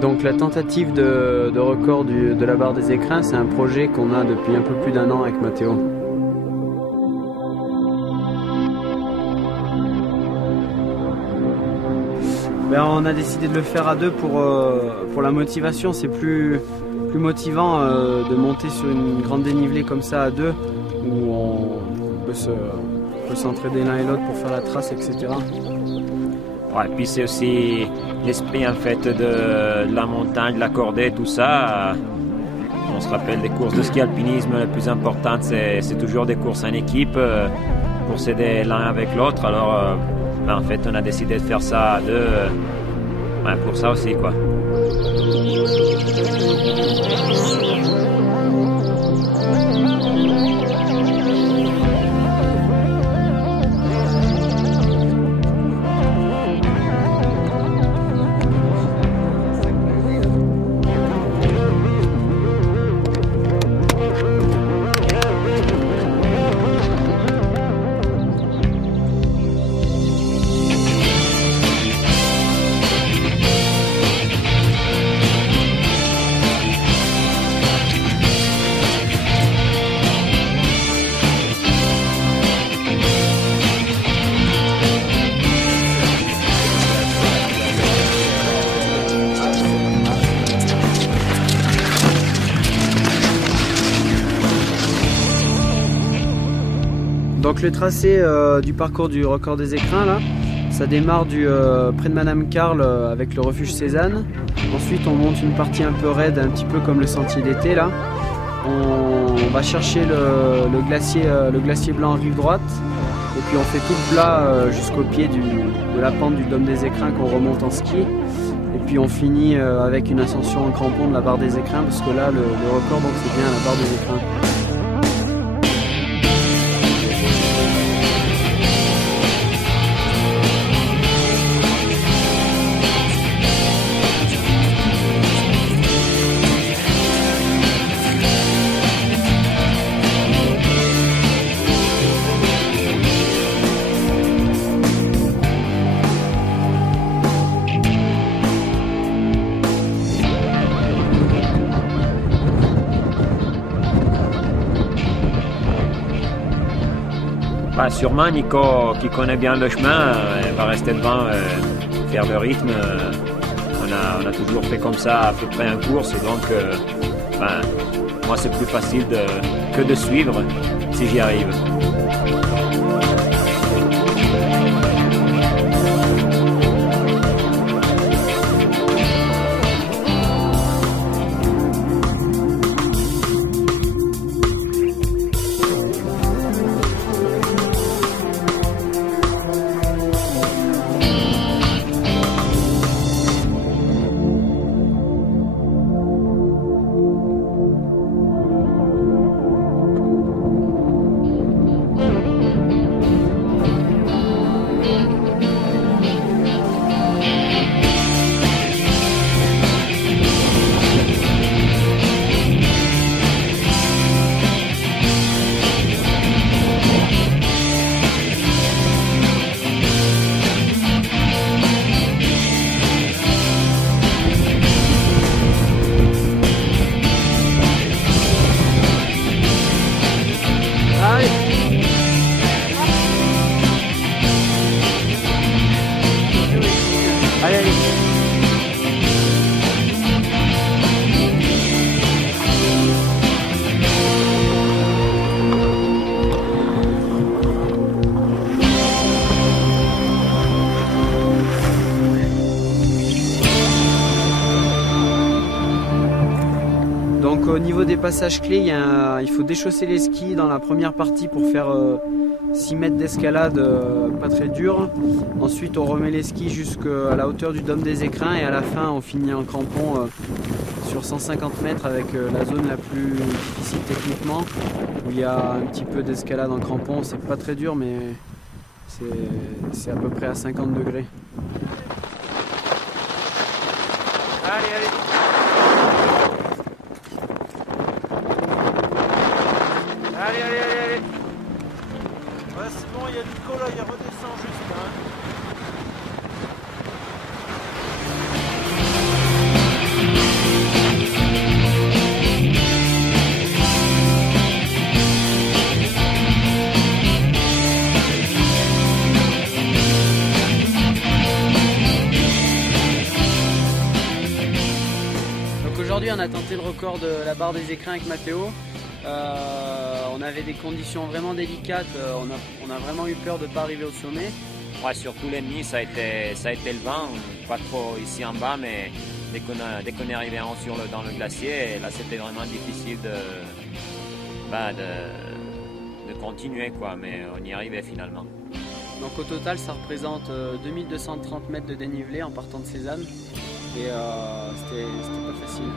Donc la tentative de record de la barre des écrins, c'est un projet qu'on a depuis un peu plus d'1 an avec Mathéo. Ben, on a décidé de le faire à deux pour la motivation. C'est plus motivant de monter sur une grande dénivelée comme ça à deux, où on peut s'entraider l'un et l'autre pour faire la trace, etc. Ouais, puis c'est aussi l'esprit en fait de la montagne, de la cordée, tout ça. On se rappelle des courses de ski alpinisme, le plus important c'est toujours des courses en équipe pour s'aider l'un avec l'autre. Alors en fait on a décidé de faire ça à deux pour ça aussi quoi. Donc le tracé du parcours du record des écrins là, ça démarre près de Madame Carle avec le refuge Cézanne. Ensuite on monte une partie un peu raide, un petit peu comme le sentier d'été là. On va chercher le glacier blanc en rive droite. Et puis on fait tout le plat jusqu'au pied de la pente du Dôme des Écrins qu'on remonte en ski. Et puis on finit avec une ascension en crampon de la barre des écrins, parce que là le record donc c'est bien la barre des écrins. Sûrement Nico, qui connaît bien le chemin, va rester devant, faire le rythme. On a toujours fait comme ça à peu près en course, donc moi c'est plus facile que de suivre si j'y arrive. Donc au niveau des passages clés, il faut déchausser les skis dans la première partie pour faire 6 mètres d'escalade pas très dure. Ensuite on remet les skis jusqu'à la hauteur du Dôme des Écrins et à la fin on finit en crampon sur 150 mètres avec la zone la plus difficile techniquement, où il y a un petit peu d'escalade en crampon. C'est pas très dur mais c'est à peu près à 50 degrés. Allez, allez. Allez, allez, allez, allez. Ouais, c'est bon, il y a Nico là, il redescend juste. Hein. a tenté le record de la barre des écrins avec Mathéo. On avait des conditions vraiment délicates, on a vraiment eu peur de ne pas arriver au sommet. Ouais, surtout l'ennemi, ça a été le vent, pas trop ici en bas, mais dès qu'on est arrivé en haut dans le glacier, là c'était vraiment difficile de continuer, quoi, mais on y arrivait finalement. Donc au total ça représente 2230 mètres de dénivelé en partant de Cézanne et c'était pas facile.